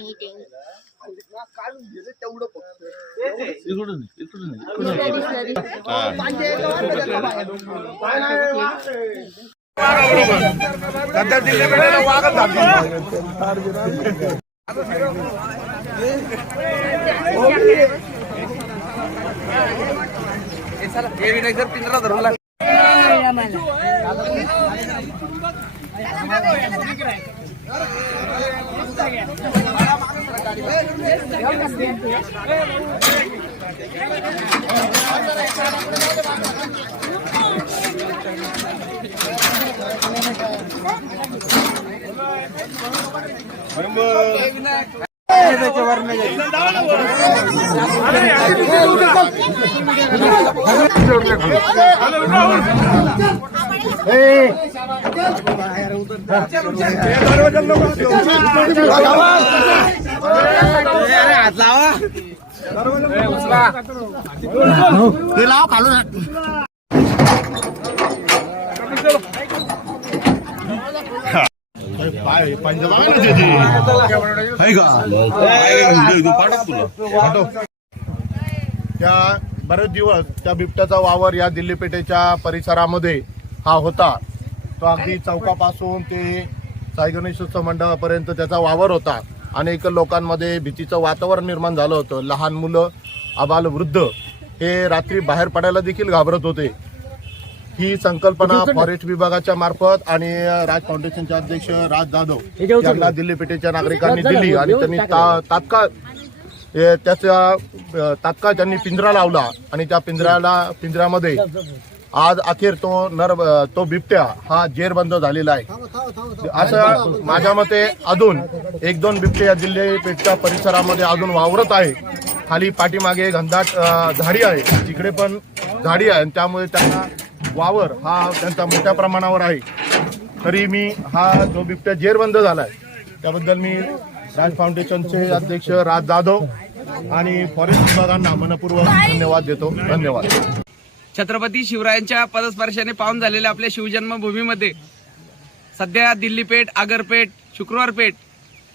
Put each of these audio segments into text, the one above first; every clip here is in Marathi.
टिंग टिंग तेवढं फक्त इकडून इकडून वर त्याचा बाहेर. काय लाव खालून पाय पंजाब आहे का त्या बरेच दिवस त्या बिबट्याचा वावर या दिल्ली पेठेच्या परिसरामध्ये हा होता. तो अगदी चौकापासून ते साई गणेशोत्सव मंडळापर्यंत त्याचा वावर होता. अनेक लोकांमध्ये भीतीचं वातावरण निर्माण झालं होतं. लहान मुलं अबाल वृद्ध हे रात्री बाहेर पडायला देखील घाबरत होते. ही संकल्पना फॉरेस्ट विभागाच्या मार्फत आणि राज फाउंडेशनचे अध्यक्ष राज जाधव यांना दिल्ली पेठेच्या नागरिकांनी दिली आणि त्यांनी तात्काळ त्याचा अ, तात्काळ त्यांनी पिंजरा लावला आणि त्या पिंजऱ्याला पिंजऱ्यामध्ये आज अखेर तो नर तो बिबट्या हा जेरबंद झालेला आहे. असं माझ्या मते अजून एक दोन बिबटे या दिल्ली पेठच्या परिसरामध्ये अजून वावरत आहे. खाली पाठीमागे घनदाट झाडी आहे. तिकडे पण झाडी आहे आणि त्यामुळे त्यांना वावर हा त्यांचा मोठ्या प्रमाणावर आहे. तरी मी हा जो बिबट्या जेरबंद झालाय त्याबद्दल मी राज फाउंडेशनचे अध्यक्ष राज जाधव आणि फॉरेस्ट विभागांना मनपूर्वक धन्यवाद देतो. धन्यवाद. छत्रपती शिवरायांच्या पदस्पर्शाने पाहून झालेल्या आपल्या शिवजन्मभूमीमध्ये सध्या दिल्लीपेठ आगरपेठ शुक्रवारपेठ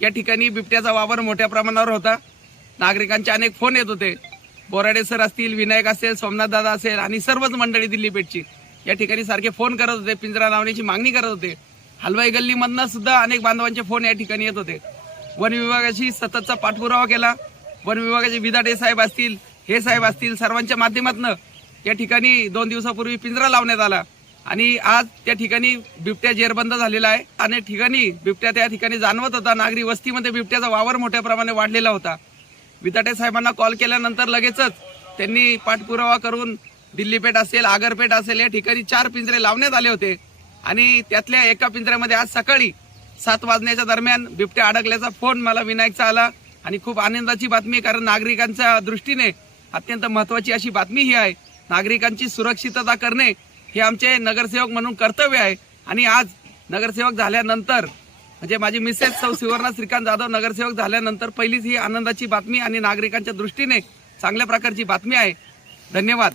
या ठिकाणी बिबट्याचा वावर मोठ्या प्रमाणावर होता. नागरिकांचे अनेक फोन येत होते. बोराडे सर असतील विनायक असेल सोमनाथ दादा असेल आणि सर्वच मंडळी दिल्लीपेठची या ठिकाणी सारखे फोन करत होते पिंजरा लावण्याची मागणी करत होते. हलवाई गल्लीमधनं सुद्धा अनेक बांधवांचे फोन या ठिकाणी येत होते. वन विभागाशी सततचा पाठपुरावा केला. वन विभागाचे विदाटे साहेब असतील हे साहेब असतील सर्वांच्या माध्यमातून या ठिकाणी दोन दिवसापूर्वी पिंजरा लावण्यात आला. आणि आज त्या ठिकाणी बिबट्या जेरबंद झालेला आहे. अनेक ठिकाणी बिबट्या त्या ठिकाणी जाणवत होता. नागरी वस्तीमध्ये बिबट्याचा वावर मोठ्या प्रमाणात वाढलेला होता. विदाटे साहेबांना कॉल केल्यानंतर लगेचच त्यांनी पाठपुरावा करून दिल्लीपेठ असेल आगरपेठ असेल या ठिकाणी चार पिंजरे लावण्यात आले होते. आणि त्यातल्या एका पिंजऱ्यामध्ये आज सकाळी सात वाजण्याच्या दरम्यान बिबट्या अडकल्याचा फोन मला विनायकचा आला. आणि खूप आनंदाची बातमी कारण नागरिकांच्या दृष्टीने अत्यंत महत्वाची अशी बातमी ही आहे. नागरिकांची सुरक्षितता करणे हे आमचे नगरसेवक म्हणून कर्तव्य आहे. आणि आज नगरसेवक झाल्यानंतर म्हणजे माझी मिसेस सौ सुवर्णा श्रीकांत जाधव नगरसेवक झाल्यानंतर पहिलीच ही आनंदाची बातमी आणि नागरिकांच्या दृष्टीने चांगल्या प्रकारची बातमी आहे. धन्यवाद.